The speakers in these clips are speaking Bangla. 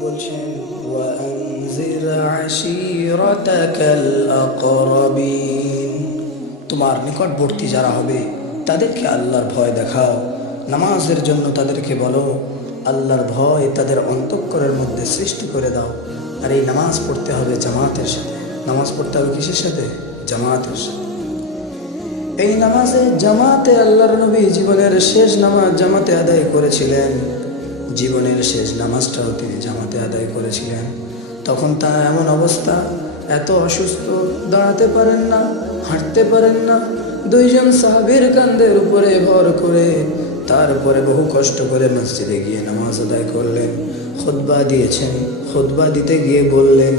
বলছেন তোমার নিকটবর্তী যারা হবে, তাদেরকে আল্লাহর ভয় দেখাও। নামাজের জন্য তাদেরকে বলো, আল্লাহর ভয় তাদের অন্তঃকরের মধ্যে সৃষ্টি করে দাও। আর এই নামাজ পড়তে হবে জামাতের সাথে। নামাজ পড়তে হবে কিসের সাথে? জামাতের সাথে। এই নামাজে জামাতে আল্লাহর নবী জীবনের শেষ নামাজ জামাতে আদায় করেছিলেন। জীবনের শেষ নামাজটাও তিনি জামাতে আদায় করেছিলেন। তখন তার এমন অবস্থা, এত অসুস্থ, দাঁড়াতে পারেন না, হাঁটতে পারেন না, দুইজন সাহাবীর কান্দের উপরে ভর করে তারপরে বহু কষ্ট করে মসজিদে গিয়ে নামাজ আদায় করলেন। খুতবা দিয়েছেন, খুতবা দিতে গিয়ে বললেন,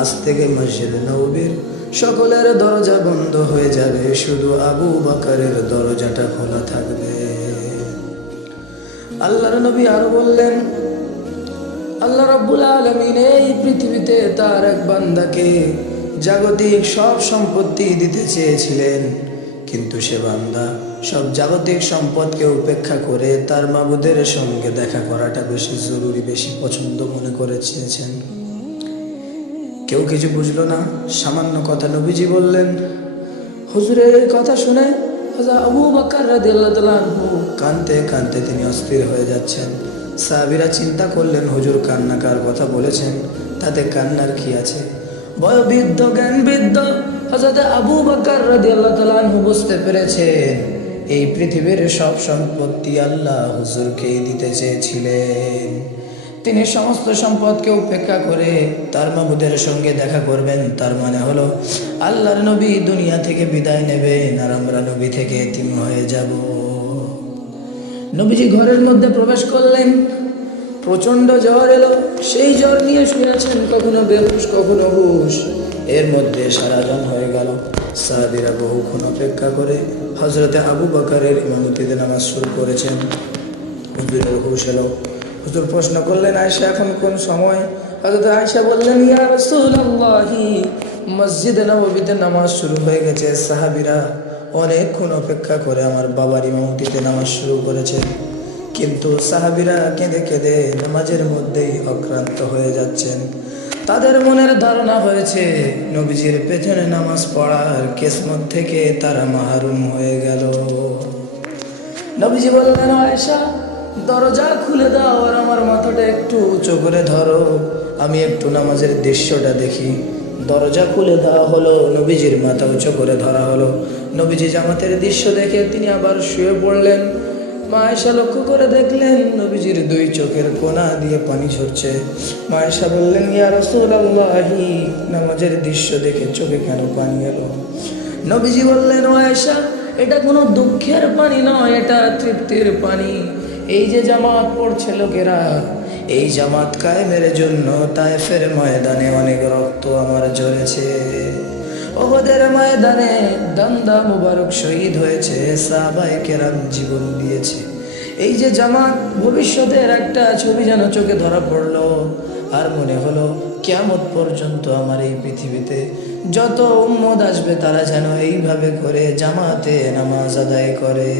আজ থেকে মসজিদ নবীর সকলের দরজা বন্ধ হয়ে যাবে, শুধু আবু বাকারের দরজাটা খোলা থাকবে। আল্লাহর নবী আরও বললেন, আল্লাহ রাব্বুল আলামিন এই পৃথিবীতে তার এক বান্দাকে জাগতিক সব সম্পত্তি দিতে চেয়েছিলেন। কিন্তু সে বান্দা সব জাগতিক সম্পদকে উপেক্ষা করে তার মাবুদের সঙ্গে দেখা করাটা বেশি জরুরি, বেশি পছন্দ মনে করে চেয়েছেন। কেউ কিছু বুঝলো না? সামান্য কথা নবীজি বললেন, হুজুরের কথা শুনে আবু বকর রাদিয়াল্লাহু কানতে কানতে তিনি অস্থির হয়ে যাচ্ছেন। সাহাবীরা চিন্তা করলেন, হুজুর কান্নাকার কথা বলেছেন, তাতে কান্নার কি আছে? বয়োবৃদ্ধ জ্ঞানবৃদ্ধ হযরত আবু বকর রাদিয়াল্লাহু তাআলা আনহু বুঝতে পেরেছেন, এই পৃথিবীর সব সম্পত্তি আল্লাহ হুজুরকেই দিতে চেয়েছিলেন। তিনি সমস্ত সম্পদকে উপেক্ষা করে তার মাবুদের সঙ্গে দেখা করবেন। তার মানে হলো, আল্লাহর নবী দুনিয়া থেকে বিদায় নেবেন আর আমরা নবী থেকে তিম হয়ে যাব। নবীজি ঘরের মধ্যে প্রবেশ করলেন। প্রচণ্ড জ্বর এলো। সেই জ্বর নিয়ে শুয়েছেন কখনো বেহুশ, কখনো হুশ। এর মধ্যে সারা জন হয়ে গেল। সাহাবিরা বহুক্ষণ অপেক্ষা করে হজরতে আবু বকারের ইমামতিতে নামাজ শুরু করেছেন। হুজুরের হুশ এলো। হুজুর প্রশ্ন করলেন আয়সা এখন কোন সময়? হযরত আয়সা বললেন, ইয়া রাসূলুল্লাহি। মসজিদে নববীতে নামাজ শুরু হয়ে গেছে। সাহাবিরা অনেকক্ষণ অপেক্ষা করে আমার বাবার ইমামতিতে নামাজ শুরু করেছে। কিন্তু সাহাবিরা কেঁদে কেঁদে নামাজের মধ্যেই অক্রান্ত হয়ে যাচ্ছেন। তাদের মনের ধারণা হয়েছে, নবীজির পেছনে নামাজ পড়ার কেসমত থেকে তারা মাহরুম হয়ে গেল। নবীজি বললেন, আয়েশা, দরজা খুলে দাও আর আমার মাথাটা একটু উঁচু করে ধরো। আমি একটু নামাজের দৃশ্যটা দেখি। দরজা খুলে দেওয়া হলো, নবীজির মাথা উঁচু করে ধরা হলো। নবীজি জামাতের দৃশ্য দেখে তিনি আবার শুয়ে পড়লেন। মায়েশা লক্ষ্য করে দেখলেন, নবীজির দুই চোখের কোনা দিয়ে পানি ঝরছে। মায়েশা বললেন, ইয়া রাসূলুল্লাহি। নামাজের দৃশ্য দেখে চোখে কেন পানি এলো। নবীজি বললেন আয়েশা, এটা কোনো দুঃখের পানি নয়, এটা তৃপ্তির পানি। এই যে জামাত পড়ছে লোকেরা এই জামাত কায়েমের জন্য তায়েফের ময়দানে অনেক রক্ত আমার ঝরেছে। ওহদের ময়দানে দান্দা মুবারক শহীদ হয়েছে, সাহাবায়ে কেরাম জীবন দিয়েছে। এই যে জামাত, ভবিষ্যতের একটা ছবি যেন চোখে ধরা পড়ল। আর মনে হলো কেমন পর্যন্ত আমার এই পৃথিবীতে যত উম্মদ আসবে তারা যেন এইভাবে করে জামাতে নামাজ আদায় করে।